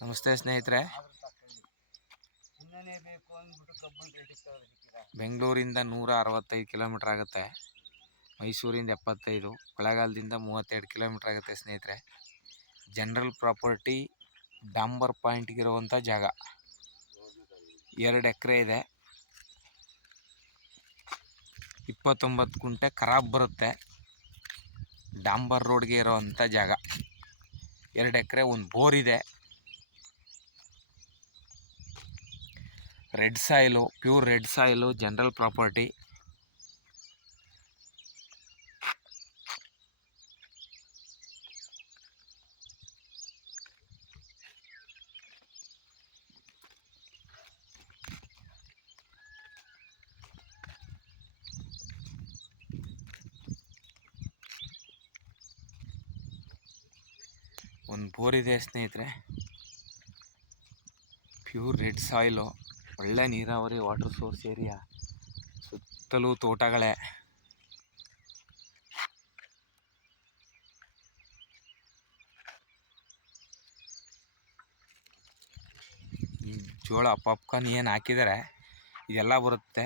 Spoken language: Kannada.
ನಮಸ್ತೆ ಸ್ನೇಹಿತರೆ, ಬೆಂಗಳೂರಿಂದ 165 ಕಿಲೋಮೀಟ್ರ್ ಆಗುತ್ತೆ, ಮೈಸೂರಿಂದ 75, ಕೊಳ್ಳೇಗಾಲದಿಂದ 32 ಕಿಲೋಮೀಟ್ರ್ ಆಗುತ್ತೆ ಸ್ನೇಹಿತರೆ. ಜನರಲ್ ಪ್ರಾಪರ್ಟಿ ಡಾಂಬರ್ ಪಾಯಿಂಟ್ಗಿರುವಂಥ ಜಾಗ. 2 ಎಕರೆ ಇದೆ, 29 ಗುಂಟೆ ಖರಾಬ್ ಬರುತ್ತೆ. ಡಾಂಬರ್ ರೋಡ್ಗೆ ಇರೋವಂಥ ಜಾಗ. 2 ಎಕರೆ, ಒಂದು ಬೋರ್ ಇದೆ. Red soil, pure red soil, general property. ಒಂದು ಬೋರ್ ಇದೆ ಸ್ನೇಹಿತರೆ, ಪ್ಯೂರ್ ರೆಡ್ ಸಾಯಿಲು, ಒಳ್ಳೆ ನೀರಾವರಿ, ವಾಟರ್ ಸೋರ್ಸ್ ಏರಿಯಾ, ಸುತ್ತಲೂ ತೋಟಗಳೇ. ಈ ಜೋಳ ಪಾಪ್ಕಾರ್ನ್ ಏನು ಹಾಕಿದ್ದಾರೆ ಇದೆಲ್ಲ ಬರುತ್ತೆ.